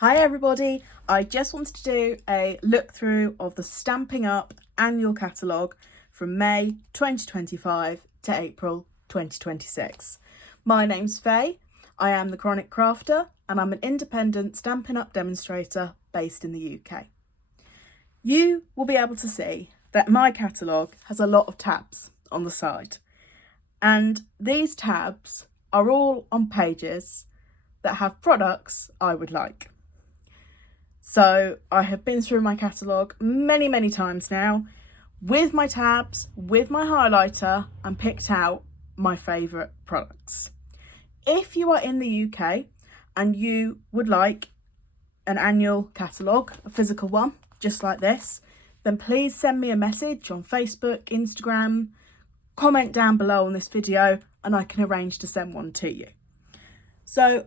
Hi everybody, I just wanted to do a look through of the Stampin' Up annual catalogue from May 2025 to April 2026. My name's Faye, I am the Chronic Crafter and I'm an independent Stampin' Up demonstrator based in the UK. You will be able to see that my catalogue has a lot of tabs on the side, and these tabs are all on pages that have products I would like. So I have been through my catalogue many times now with my tabs, with my highlighter, and picked out my favourite products. If you are in the UK and you would like an annual catalogue, a physical one, just like this, then please send me a message on Facebook, Instagram, comment down below on this video and I can arrange to send one to you. So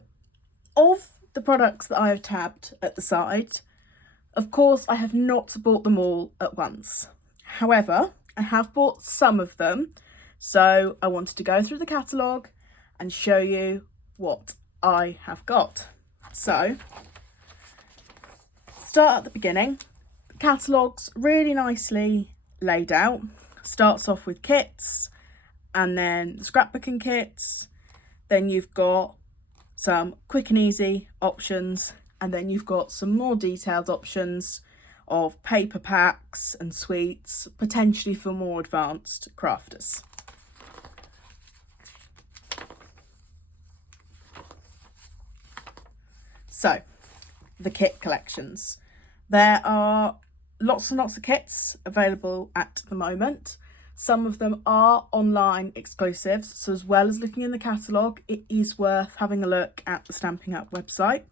of the products that I have tabbed at the side, of course I have not bought them all at once. However, I have bought some of them, so I wanted to go through the catalogue and show you what I have got. So, start at the beginning. The catalogue's really nicely laid out. Starts off with kits and then the scrapbooking kits. Then you've got some quick and easy options, and then you've got some more detailed options of paper packs and suites, potentially for more advanced crafters. So, the kit collections. There are lots and lots of kits available at the moment. Some of them are online exclusives, so as well as looking in the catalogue, it is worth having a look at the Stampin' Up website.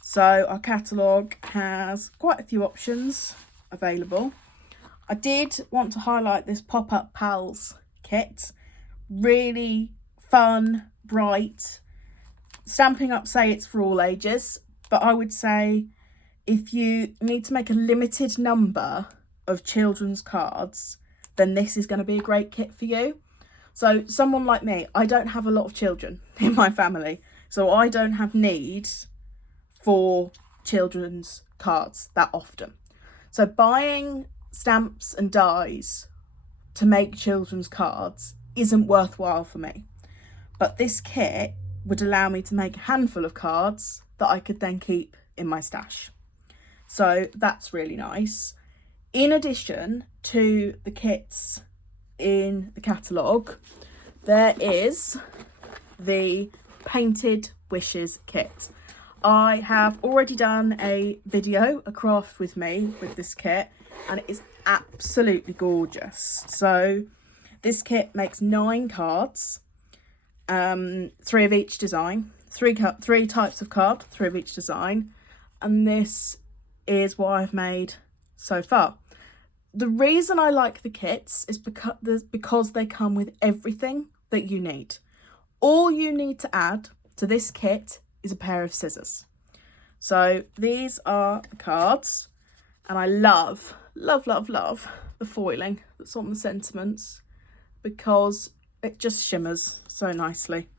So our catalogue has quite a few options available. I did want to highlight this Pop-Up Pals kit. Really fun, bright. Stampin' Up say it's for all ages, but I would say if you need to make a limited number of children's cards, then this is going to be a great kit for you. So someone like me, I don't have a lot of children in my family, so I don't have need for children's cards that often. So buying stamps and dies to make children's cards isn't worthwhile for me. But this kit would allow me to make a handful of cards that I could then keep in my stash. So that's really nice. In addition to the kits in the catalogue, there is the Painted Wishes kit. I have already done a video, a craft with me, with this kit, and it is absolutely gorgeous. So this kit makes 9 cards, 3 of each design, three types of card, 3 of each design, and this is what I've made so far. The reason I like the kits is because they come with everything that you need. All you need to add to this kit is a pair of scissors. So these are the cards, and I love the foiling that's on the sentiments because it just shimmers so nicely.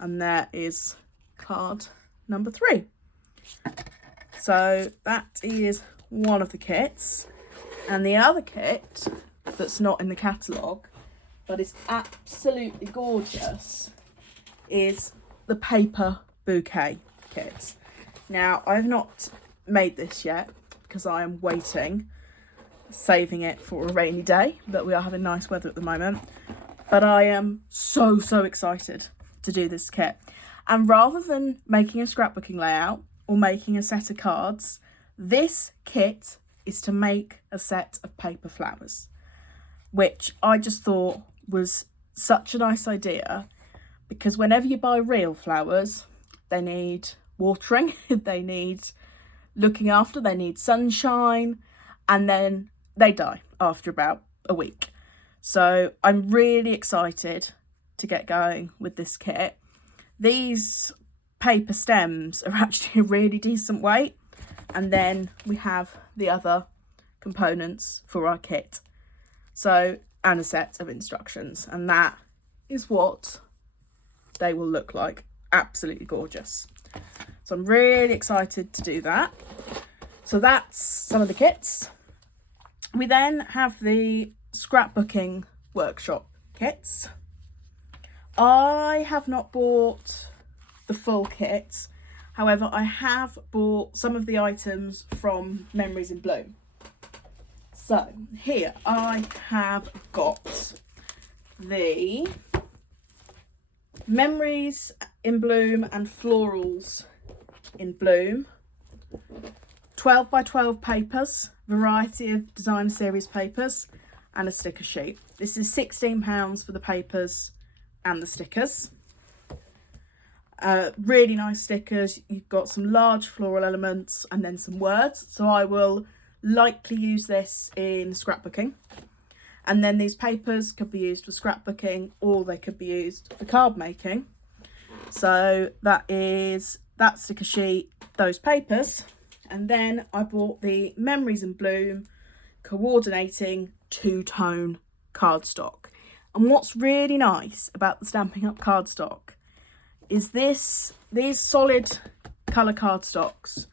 And there is card number 3. So that is one of the kits. And the other kit that's not in the catalogue, but is absolutely gorgeous, is the paper bouquet kit. Now, I've not made this yet because I am waiting, saving it for a rainy day, but we are having nice weather at the moment. But I am so excited to do this kit. And rather than making a scrapbooking layout or making a set of cards, this kit is to make a set of paper flowers, which I just thought was such a nice idea, because whenever you buy real flowers, they need watering, they need looking after, they need sunshine, and then they die after about a week. So I'm really excited to get going with this kit. These paper stems are actually a really decent weight. And then we have the other components for our kit. So, and a set of instructions. And that is what they will look like. Absolutely gorgeous. So I'm really excited to do that. So that's some of the kits. We then have the scrapbooking workshop kits. I have not bought the full kit. However, I have bought some of the items from Memories in Bloom. So here I have got the Memories in Bloom and Florals in Bloom 12 by 12 papers, variety of design series papers, and a sticker sheet. This is £16 for the papers and the stickers. Really nice stickers. You've got some large floral elements and then some words. So I will likely use this in scrapbooking. And then these papers could be used for scrapbooking, or they could be used for card making. So that is that sticker sheet, those papers. And then I bought the Memories in Bloom coordinating two-tone cardstock. And what's really nice about the Stampin' Up cardstock is these solid colour cardstocks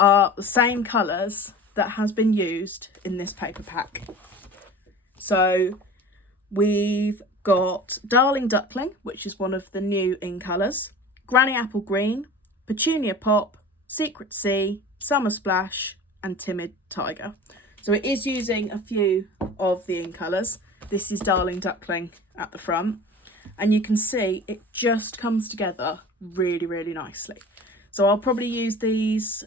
are the same colours that has been used in this paper pack. So we've got Darling Duckling, which is one of the new in colours, Granny Apple Green, Petunia Pop, Secret Sea, Summer Splash and Timid Tiger. So it is using a few of the in colours. This is Darling Duckling at the front, and you can see it just comes together really, really nicely. So I'll probably use these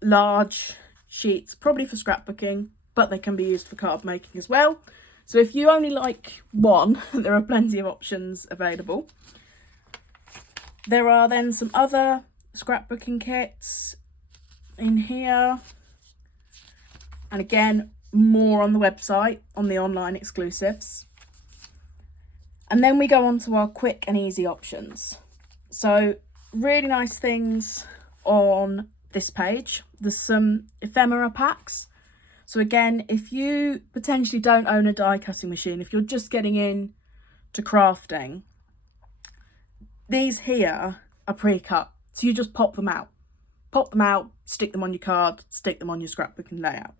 large sheets probably for scrapbooking, but they can be used for card making as well. So if you only like one, there are plenty of options available. There are then some other scrapbooking kits in here, and again, more on the website, on the online exclusives. And then we go on to our quick and easy options. So really nice things on this page. There's some ephemera packs. So again, if you potentially don't own a die cutting machine, if you're just getting in to crafting, these here are pre-cut. So you just pop them out, stick them on your card, stick them on your scrapbooking layout.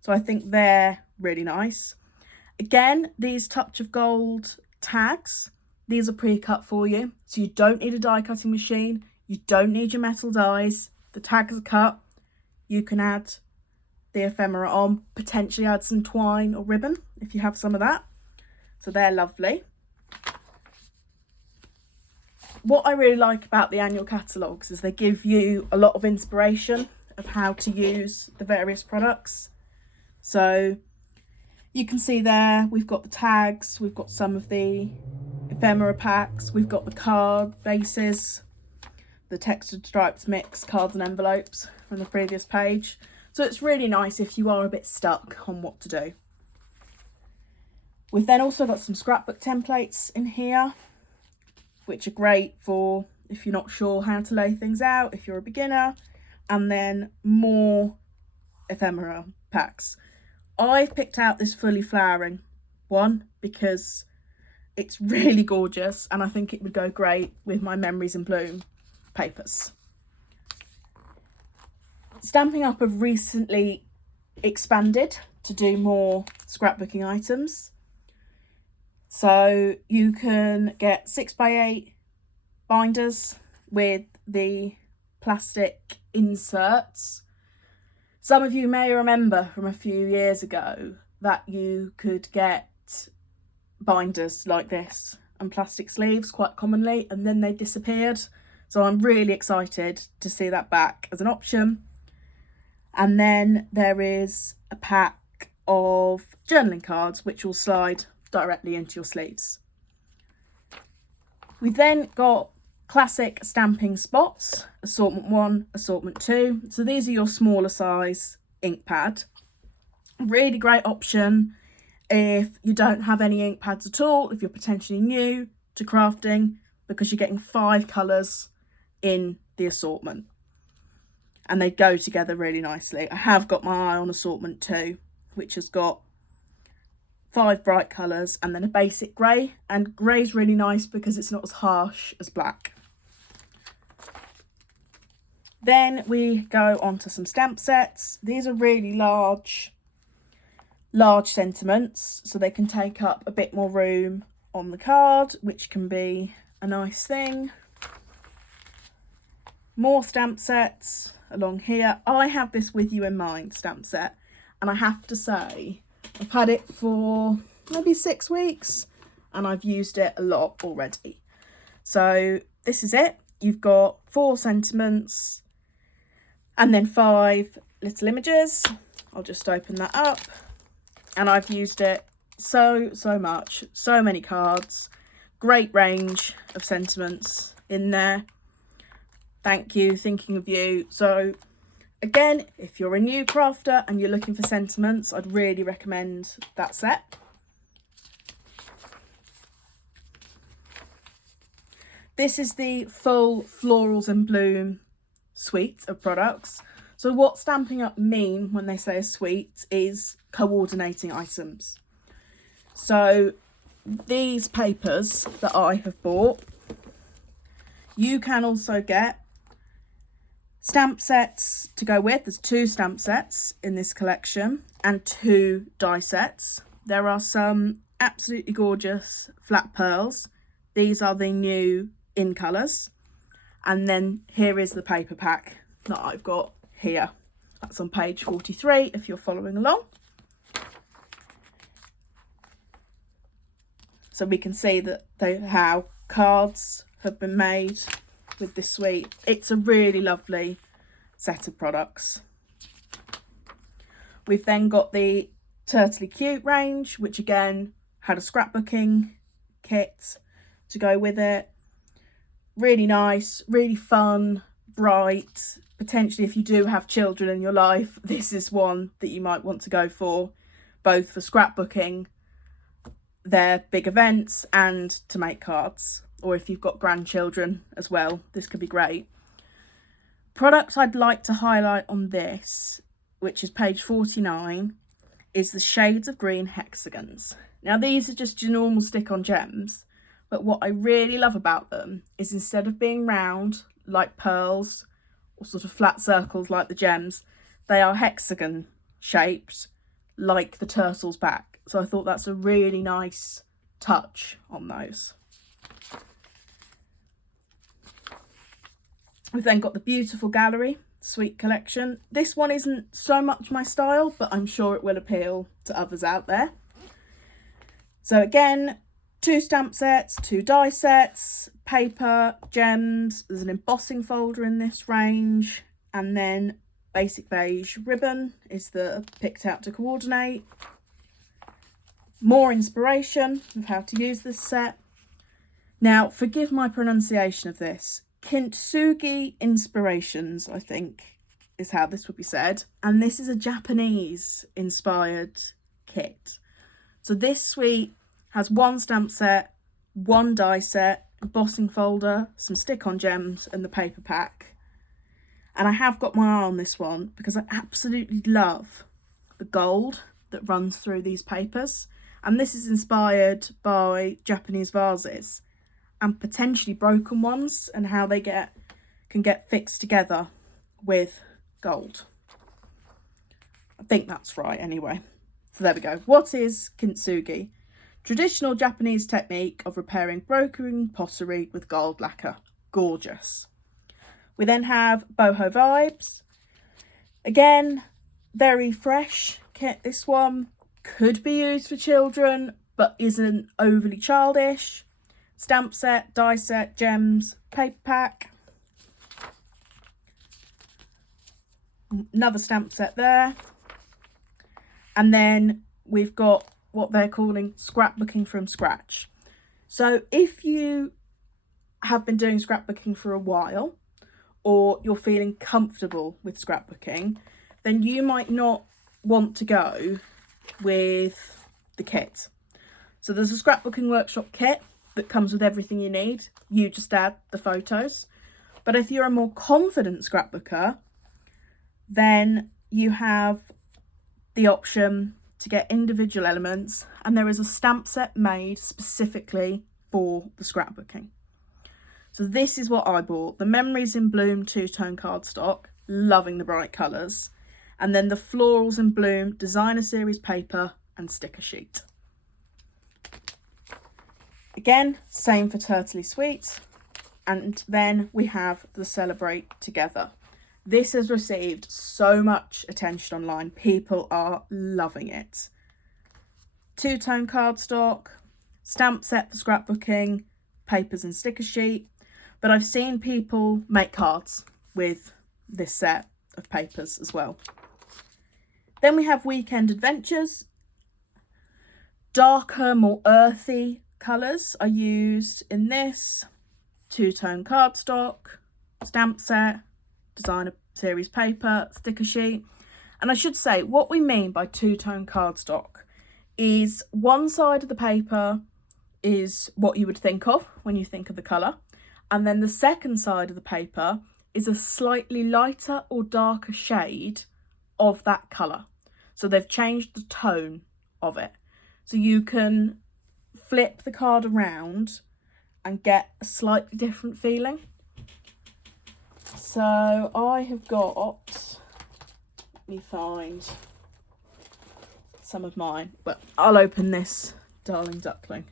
So I think they're really nice. Again, these Touch of Gold tags, these are pre-cut for you. So you don't need a die cutting machine. You don't need your metal dies. The tags are cut. You can add the ephemera on, potentially add some twine or ribbon if you have some of that. So they're lovely. What I really like about the annual catalogues is they give you a lot of inspiration of how to use the various products. So you can see there, we've got the tags, we've got some of the ephemera packs, we've got the card bases, the textured stripes mix cards and envelopes from the previous page. So it's really nice if you are a bit stuck on what to do. We've then also got some scrapbook templates in here, which are great for if you're not sure how to lay things out, if you're a beginner, and then more ephemera packs. I've picked out this fully flowering one because it's really gorgeous and I think it would go great with my Memories in Bloom papers. Stampin' Up have recently expanded to do more scrapbooking items. So you can get 6x8 binders with the plastic inserts. Some of you may remember from a few years ago that you could get binders like this and plastic sleeves quite commonly, and then they disappeared. So I'm really excited to see that back as an option. And then there is a pack of journaling cards which will slide directly into your sleeves. We've then got Classic Stamping Spots, assortment 1, assortment 2. So these are your smaller size ink pad. Really great option if you don't have any ink pads at all, if you're potentially new to crafting, because you're getting 5 colours in the assortment and they go together really nicely. I have got my eye on assortment 2, which has got 5 bright colours and then a basic grey, and grey's really nice because it's not as harsh as black. Then we go on to some stamp sets. These are really large sentiments, so they can take up a bit more room on the card, which can be a nice thing. More stamp sets along here. I have this With You in Mind stamp set, and I have to say I've had it for maybe 6 weeks and I've used it a lot already. So this is it. You've got 4 sentiments and then 5 little images. I'll just open that up, and I've used it so much. So many cards, great range of sentiments in there. Thank you, thinking of you. So again, if you're a new crafter and you're looking for sentiments, I'd really recommend that set. This is the full Florals and Bloom suite of products. So what Stampin' Up mean when they say a suite is coordinating items. So these papers that I have bought, you can also get stamp sets to go with. There's 2 stamp sets in this collection and 2 die sets. There are some absolutely gorgeous flat pearls. These are the new in colours. And then here is the paper pack that I've got here. That's on page 43 if you're following along. So we can see that how cards have been made with this suite. It's a really lovely set of products. We've then got the Turtley Cute range, which again had a scrapbooking kit to go with it. Really nice, really fun, bright. Potentially, if you do have children in your life, this is one that you might want to go for, both for scrapbooking, their big events, and to make cards. Or if you've got grandchildren as well, this could be great. Products I'd like to highlight on this, which is page 49, is the Shades of Green hexagons. Now these are just your normal stick-on gems, but what I really love about them is instead of being round like pearls or sort of flat circles like the gems, they are hexagon shaped like the turtle's back. So I thought that's a really nice touch on those. We've then got the beautiful gallery suite collection. This one isn't so much my style, but I'm sure it will appeal to others out there. So again, 2 stamp sets, 2 die sets, paper, gems. There's an embossing folder in this range, and then basic beige ribbon is the picked out to coordinate. More inspiration of how to use this set. Now, forgive my pronunciation of this. Kintsugi Inspirations, I think, is how this would be said. And this is a Japanese inspired kit. So this suite has 1 stamp set, 1 die set, embossing folder, some stick-on gems, and the paper pack. And I have got my eye on this one because I absolutely love the gold that runs through these papers. And this is inspired by Japanese vases and potentially broken ones, and how they can get fixed together with gold. I think that's right anyway. So there we go. What is kintsugi? Traditional Japanese technique of repairing broken pottery with gold lacquer. Gorgeous. We then have boho vibes. Again, very fresh kit. This one could be used for children, but isn't overly childish. Stamp set, die set, gems, paper pack. Another stamp set there. And then we've got what they're calling scrapbooking from scratch. So if you have been doing scrapbooking for a while, or you're feeling comfortable with scrapbooking, then you might not want to go with the kit. So there's a scrapbooking workshop kit that comes with everything you need. You just add the photos. But if you're a more confident scrapbooker, then you have the option to get individual elements, and there is a stamp set made specifically for the scrapbooking. So this is what I bought. The Memories in Bloom two-tone cardstock, loving the bright colours. And then the Florals in Bloom designer series paper and sticker sheet. Again, same for Turtley Sweet. And then we have the Celebrate Together. This has received so much attention online. People are loving it. Two-tone cardstock, stamp set for scrapbooking, papers and sticker sheet. But I've seen people make cards with this set of papers as well. Then we have Weekend Adventures. Darker, more earthy colours are used in this. Two-tone cardstock, stamp set, designer series paper, sticker sheet. And I should say, what we mean by two-tone cardstock is one side of the paper is what you would think of when you think of the colour. And then the second side of the paper is a slightly lighter or darker shade of that colour. So they've changed the tone of it. So you can flip the card around and get a slightly different feeling. So I have got, let me find some of mine, but I'll open this Darling Duckling.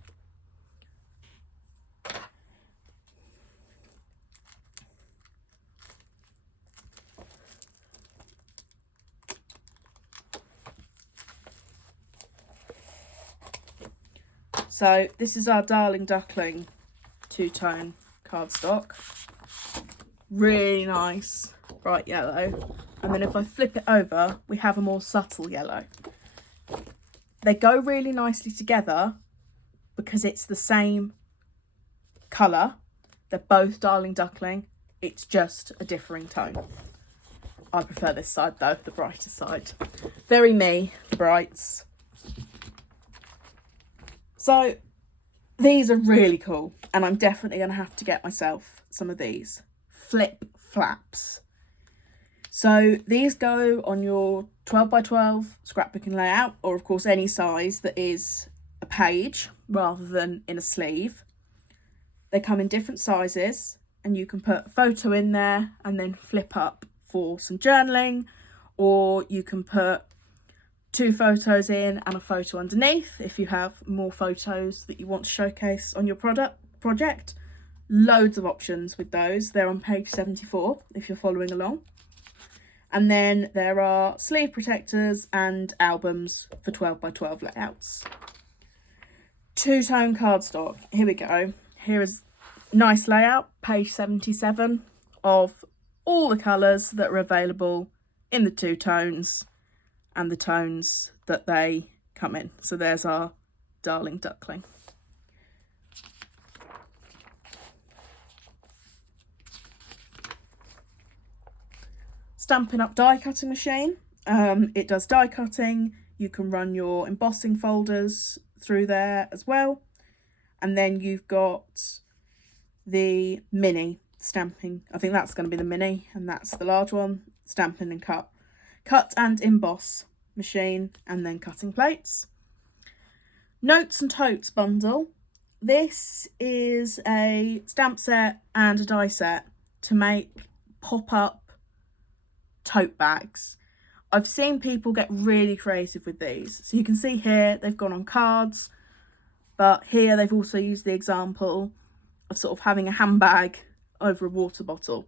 So this is our Darling Duckling two-tone cardstock. Really nice bright yellow. And then if I flip it over, we have a more subtle yellow. They go really nicely together because it's the same colour. They're both Darling Duckling. It's just a differing tone. I prefer this side though, the brighter side. Very me, the brights. So these are really cool, and I'm definitely going to have to get myself some of these. Flip flaps. So these go on your 12 by 12 scrapbooking layout, or of course any size that is a page rather than in a sleeve. They come in different sizes, and you can put a photo in there and then flip up for some journaling, or you can put 2 photos in and a photo underneath if you have more photos that you want to showcase on your project. Loads of options with those. They're on page 74 if you're following along. And then there are sleeve protectors and albums for 12 by 12 layouts. Two-tone cardstock. Here we go. Here is nice layout, page 77, of all the colours that are available in the two tones and the tones that they come in. So there's our Darling Duckling. Stampin Up die cutting machine. It does die cutting. You can run your embossing folders through there as well. And then you've got the mini stamping. I think that's going to be the mini, and that's the large one. Stampin' and cut. Cut and emboss machine, and then cutting plates. Notes and Totes bundle. This is a stamp set and a die set to make pop-up tote bags. I've seen people get really creative with these. So you can see here they've gone on cards, but here they've also used the example of sort of having a handbag over a water bottle.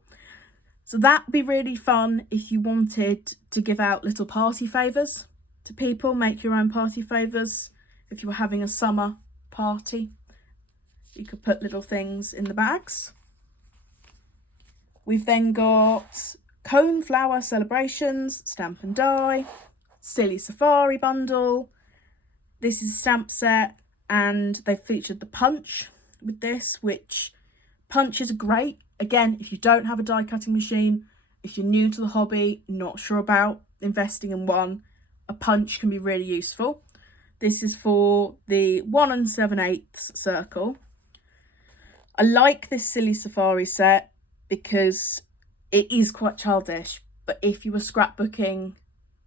So that'd be really fun if you wanted to give out little party favours to people, make your own party favours. If you were having a summer party, you could put little things in the bags. We've then got Cone Flower Celebrations, Stamp and Die, Silly Safari bundle. This is a stamp set, and they've featured the punch with this, which punches are great. Again, if you don't have a die cutting machine, if you're new to the hobby, not sure about investing in one, a punch can be really useful. This is for the 1 7/8 circle. I like this Silly Safari set because it is quite childish, but if you were scrapbooking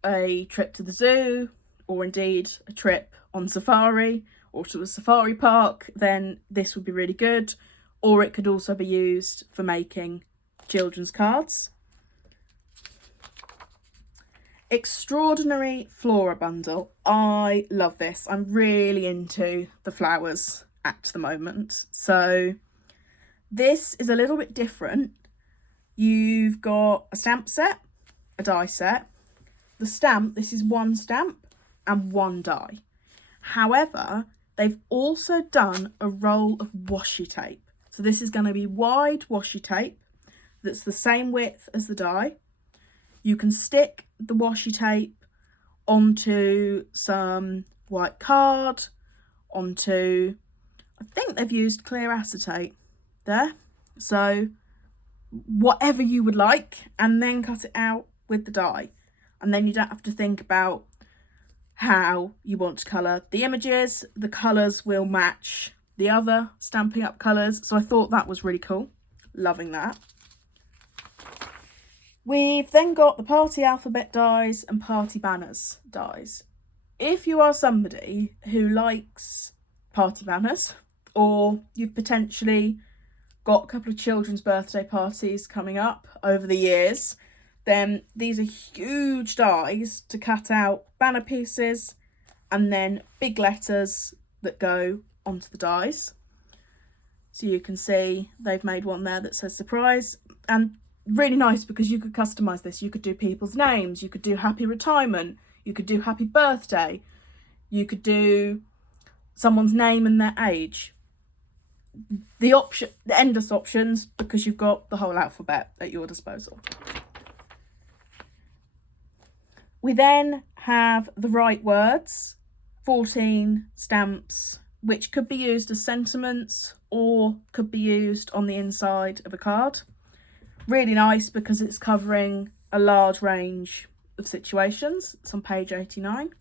a trip to the zoo, or indeed a trip on safari or to a safari park, then this would be really good. or it could also be used for making children's cards. Extraordinary Flora bundle. I love this. I'm really into the flowers at the moment. So this is a little bit different. You've got a stamp set, a die set. The stamp, this is one stamp and one die. However, they've also done a roll of washi tape. So this is going to be wide washi tape that's the same width as the die. You can stick the washi tape onto some white card, onto, I think they've used clear acetate there. So whatever you would like, and then cut it out with the die. And then you don't have to think about how you want to colour the images. The colours will match the other Stampin' Up colours. So I thought that was really cool. Loving that. We've then got the party alphabet dies and party banners dies. If you are somebody who likes party banners, or you've potentially got a couple of children's birthday parties coming up over the years, then these are huge dies to cut out banner pieces and then big letters that go onto the dies. So you can see they've made one there that says surprise, and really nice because you could customize this. You could do people's names, you could do happy retirement, you could do happy birthday, you could do someone's name and their age. The endless options, because you've got the whole alphabet at your disposal. We then have the right words, 14 stamps, which could be used as sentiments or could be used on the inside of a card. Really nice because it's covering a large range of situations. It's on page 89.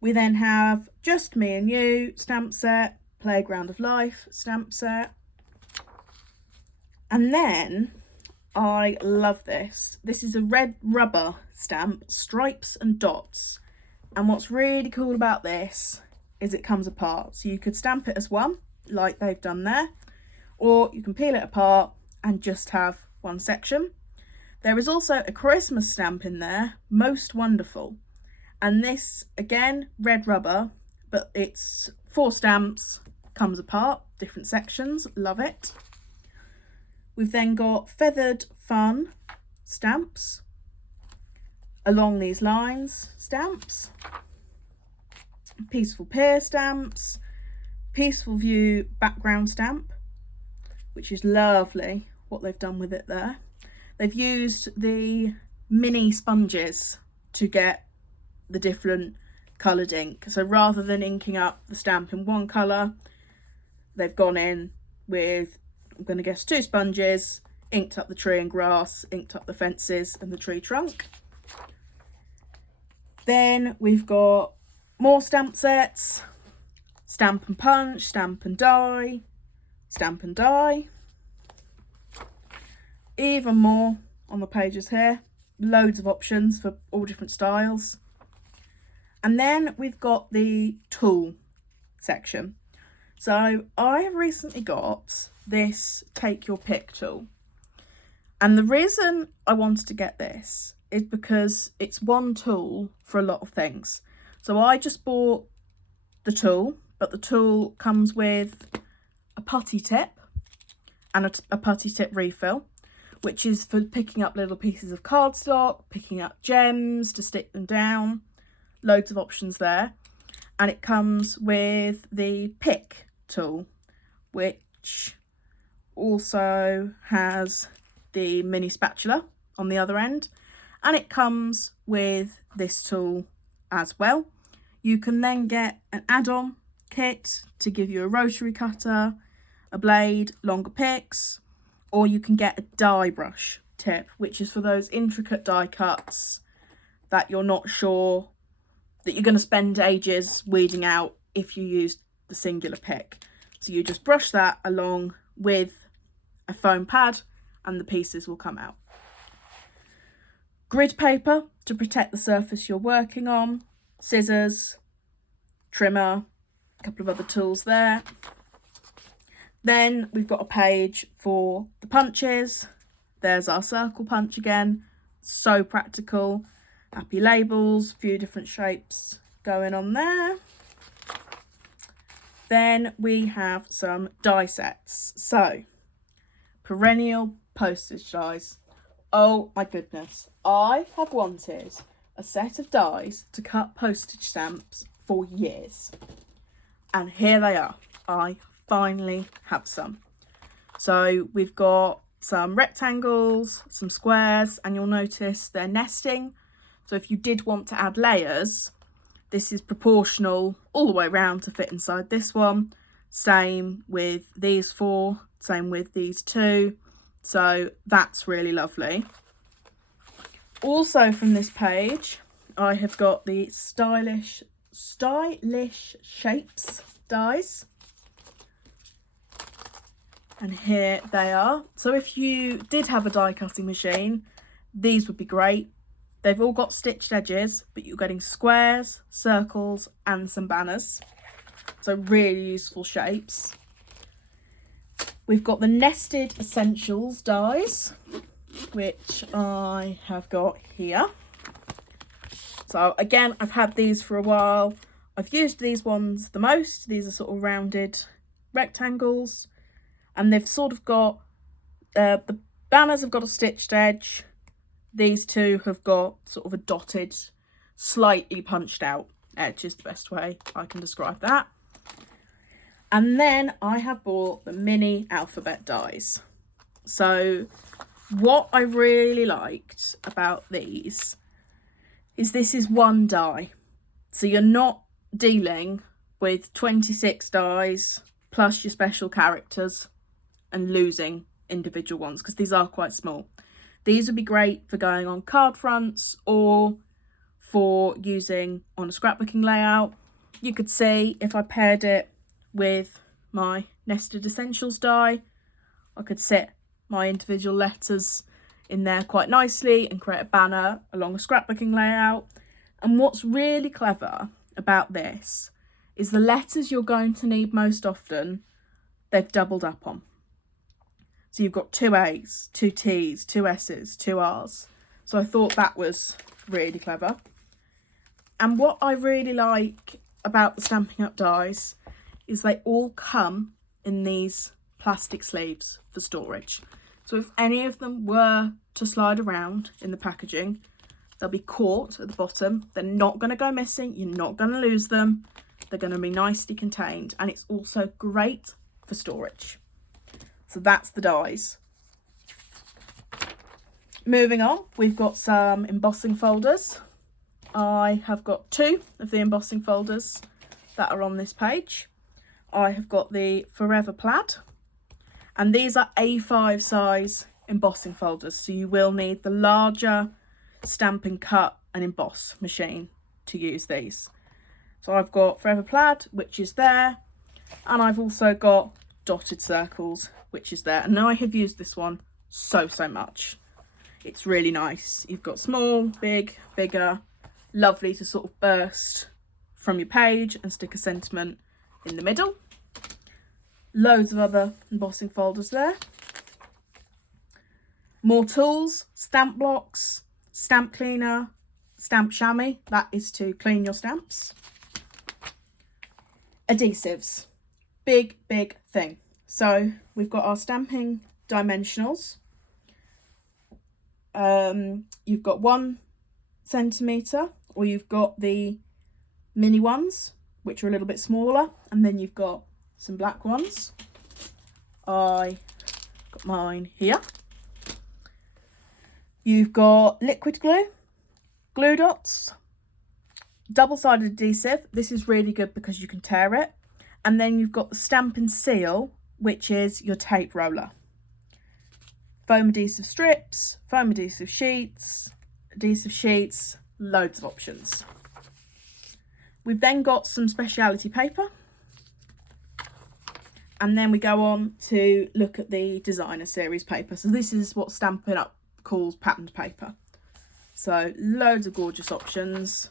We then have Just Me and You stamp set, Playground of Life stamp set. And then I love this. This is a red rubber stamp, stripes and dots. And what's really cool about this is it comes apart. So you could stamp it as one, like they've done there, or you can peel it apart and just have one section. There is also a Christmas stamp in there, Most Wonderful. And this, again, red rubber, but it's 4 stamps, comes apart, different sections, love it. We've then got Feathered Fun stamps, Along These Lines stamps, Peaceful Pier stamps, Peaceful View background stamp, which is lovely what they've done with it there. They've used the mini sponges to get the different coloured ink. So rather than inking up the stamp in one colour, they've gone in with, I'm going to guess, 2 sponges, inked up the tree and grass, inked up the fences and the tree trunk. Then we've got more stamp sets, Stamp and Punch, Stamp and Die, Stamp and Die. Even more on the pages here, loads of options for all different styles. And then we've got the tool section. So I have recently got this Take Your Pick tool. And the reason I wanted to get this is because it's one tool for a lot of things. So I just bought the tool, but the tool comes with a putty tip and a putty tip refill, which is for picking up little pieces of cardstock, picking up gems to stick them down. Loads of options there. And it comes with the pick tool, which also has the mini spatula on the other end. And it comes with this tool as well. You can then get an add-on kit to give you a rotary cutter, a blade, longer picks, or you can get a die brush tip, which is for those intricate die cuts that you're not sure that you're going to spend ages weeding out if you use the singular pick. So you just brush that along with a foam pad and the pieces will come out. Grid paper to protect the surface you're working on, scissors, trimmer, a couple of other tools there. Then we've got a page for the punches. There's our circle punch again, so practical. Happy labels, a few different shapes going on there. Then we have some die sets. So, perennial postage dies. Oh my goodness, I have wanted a set of dies to cut postage stamps for years. And here they are. I finally have some. So we've got some rectangles, some squares, and you'll notice they're nesting. So if you did want to add layers, this is proportional all the way around to fit inside this one. Same with these 4, same with these 2. So that's really lovely. Also from this page, I have got the stylish shapes dies. And here they are. So if you did have a die cutting machine, these would be great. They've all got stitched edges, but you're getting squares, circles, and some banners. So really useful shapes. We've got the nested essentials dies, which I have got here. So again, I've had these for a while. I've used these ones the most. These are sort of rounded rectangles, and they've sort of got, the banners have got a stitched edge. These 2 have got sort of a dotted, slightly punched out edge is the best way I can describe that. And then I have bought the mini alphabet dies. So what I really liked about these is this is one die. So you're not dealing with 26 dies plus your special characters and losing individual ones, because these are quite small. These would be great for going on card fronts or for using on a scrapbooking layout. You could see if I paired it with my nested essentials die, I could set my individual letters in there quite nicely and create a banner along a scrapbooking layout. And what's really clever about this is the letters you're going to need most often, they've doubled up on. So you've got 2 A's, 2 T's, 2 S's, 2 R's. So I thought that was really clever. And what I really like about the Stampin' Up dies is they all come in these plastic sleeves for storage. So if any of them were to slide around in the packaging, they'll be caught at the bottom. They're not going to go missing. You're not going to lose them. They're going to be nicely contained. And it's also great for storage. So that's the dies. Moving on, we've got some embossing folders. I have got 2 of the embossing folders that are on this page. I have got the Forever Plaid, and these are A5 size embossing folders. So you will need the larger Stampin' Cut and Emboss machine to use these. So I've got Forever Plaid, which is there, and I've also got dotted circles, which is there. And I have used this one so much. It's really nice. You've got small, big, bigger, lovely to sort of burst from your page and stick a sentiment in the middle. Loads of other embossing folders there. More tools, stamp blocks, stamp cleaner, stamp chamois, that is to clean your stamps. Adhesives, big thing. So we've got our stamping dimensionals. You've got 1 centimetre, or you've got the mini ones, which are a little bit smaller, and then you've got some black ones. I got mine here. You've got liquid glue, glue dots, double-sided adhesive. This is really good because you can tear it. And then you've got the Stampin' Seal, which is your tape roller. Foam adhesive strips, foam adhesive sheets, loads of options. We've then got some speciality paper. And then we go on to look at the designer series paper. So this is what Stampin' Up calls patterned paper. So loads of gorgeous options.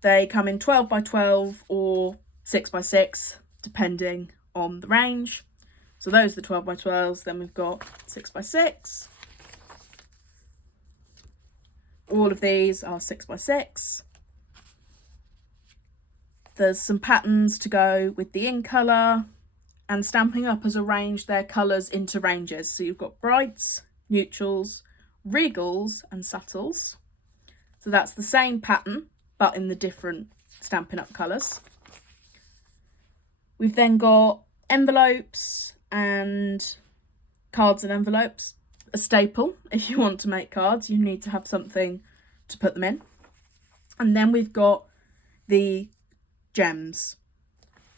They come in 12 by 12 or 6 by 6, depending on the range. So those are the 12 by 12s. Then we've got 6 by 6. All of these are 6 by 6. There's some patterns to go with the in colour, and Stampin' Up has arranged their colours into ranges. So you've got brights, neutrals, regals and subtles. So that's the same pattern but in the different Stampin' Up colours. We've then got envelopes and cards and envelopes. A staple, if you want to make cards, you need to have something to put them in. And then we've got the gems.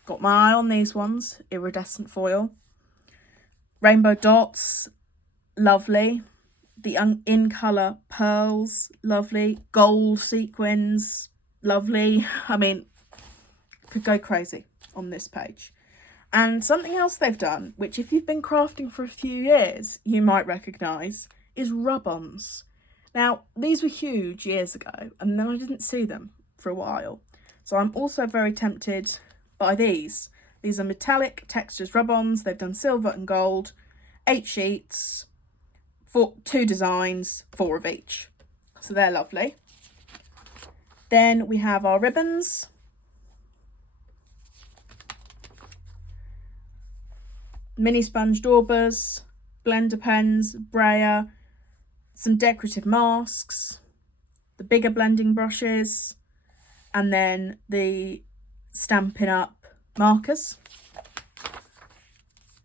Got my eye on these ones, iridescent foil. Rainbow dots, lovely. The in colour pearls, lovely. Gold sequins, lovely. I mean, could go crazy on this page. And something else they've done, which if you've been crafting for a few years, you might recognise, is rub-ons. Now, these were huge years ago, and then I didn't see them for a while. So I'm also very tempted by these. These are metallic textures rub-ons. They've done silver and gold, 8 sheets, 2 designs, 4 of each. So they're lovely. Then we have our ribbons. Mini sponge daubers, blender pens, brayer, some decorative masks, the bigger blending brushes, and then the Stampin' Up markers.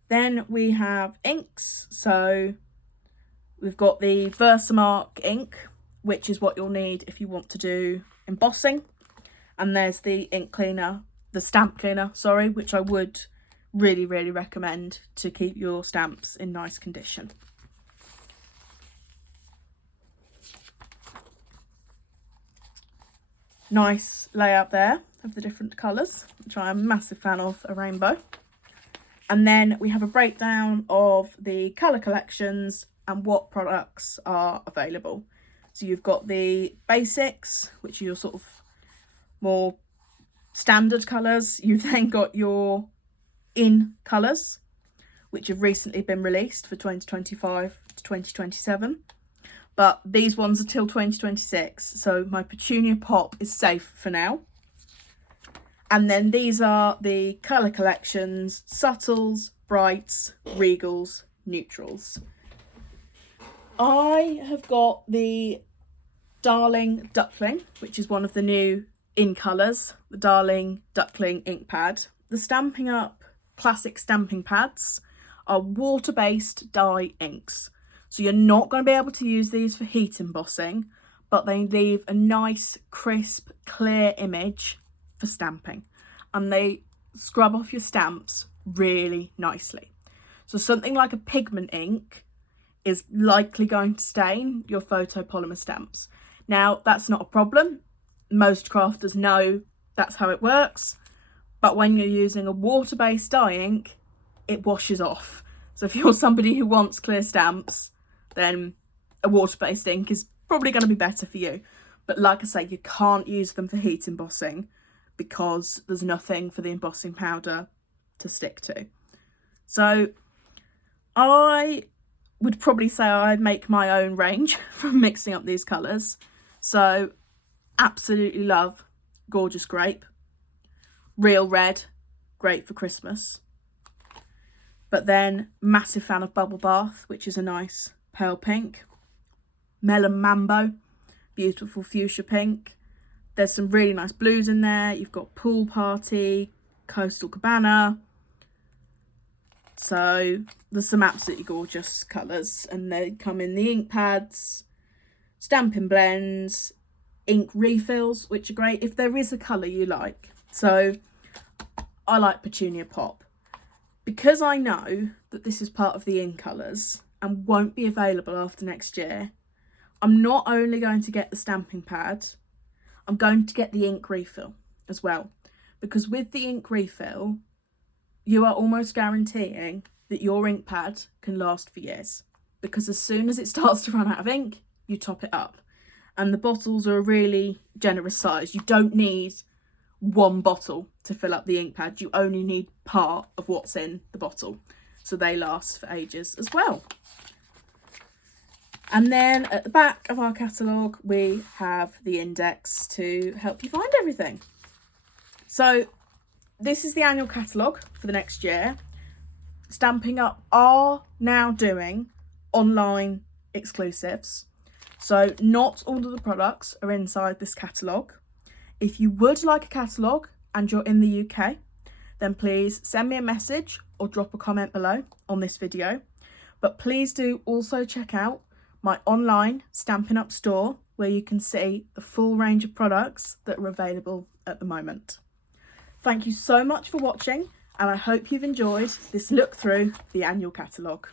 Then we have inks. So we've got the Versamark ink, which is what you'll need if you want to do embossing. And there's the ink cleaner, the stamp cleaner, sorry, which I would really recommend to keep your stamps in nice condition. Nice layout there of the different colours, which I'm a massive fan of, a rainbow. And then we have a breakdown of the colour collections and what products are available. So you've got the basics, which are your sort of more standard colours. You've then got your in colours, which have recently been released for 2025 to 2027. But these ones are till 2026, so my Petunia Pop is safe for now. And then these are the colour collections: subtles, brights, regals, neutrals. I have got the Darling Duckling, which is one of the new in colours, the Darling Duckling ink pad. The Stampin' Up Classic Stampin Pads are water-based dye inks. So you're not going to be able to use these for heat embossing, but they leave a nice, crisp, clear image for stamping. And they scrub off your stamps really nicely. So something like a pigment ink is likely going to stain your photopolymer stamps. Now, that's not a problem. Most crafters know that's how it works. But when you're using a water-based dye ink, it washes off. So if you're somebody who wants clear stamps, then a water-based ink is probably going to be better for you. But like I say, you can't use them for heat embossing because there's nothing for the embossing powder to stick to. So I would probably say I make my own range from mixing up these colours. So absolutely love Gorgeous Grape. Real Red, great for Christmas. But then massive fan of Bubble Bath, which is a nice pale pink. Melon Mambo, beautiful fuchsia pink. There's some really nice blues in there. You've got Pool Party, Coastal Cabana. So there's some absolutely gorgeous colours, and they come in the ink pads, Stampin' Blends, ink refills, which are great if there is a colour you like. So I like Petunia Pop. Because I know that this is part of the in colours and won't be available after next year, I'm not only going to get the stamping pad, I'm going to get the ink refill as well. Because with the ink refill, you are almost guaranteeing that your ink pad can last for years. Because as soon as it starts to run out of ink, you top it up. And the bottles are a really generous size. You don't need one bottle to fill up the ink pad. You only need part of what's in the bottle. so they last for ages as well. And then at the back of our catalogue, we have the index to help you find everything. So this is the annual catalogue for the next year. Stampin' Up are now doing online exclusives. So not all of the products are inside this catalogue. If you would like a catalogue and you're in the UK, then please send me a message or drop a comment below on this video. But please do also check out my online Stampin' Up store, where you can see the full range of products that are available at the moment. Thank you so much for watching, and I hope you've enjoyed this look through the annual catalogue.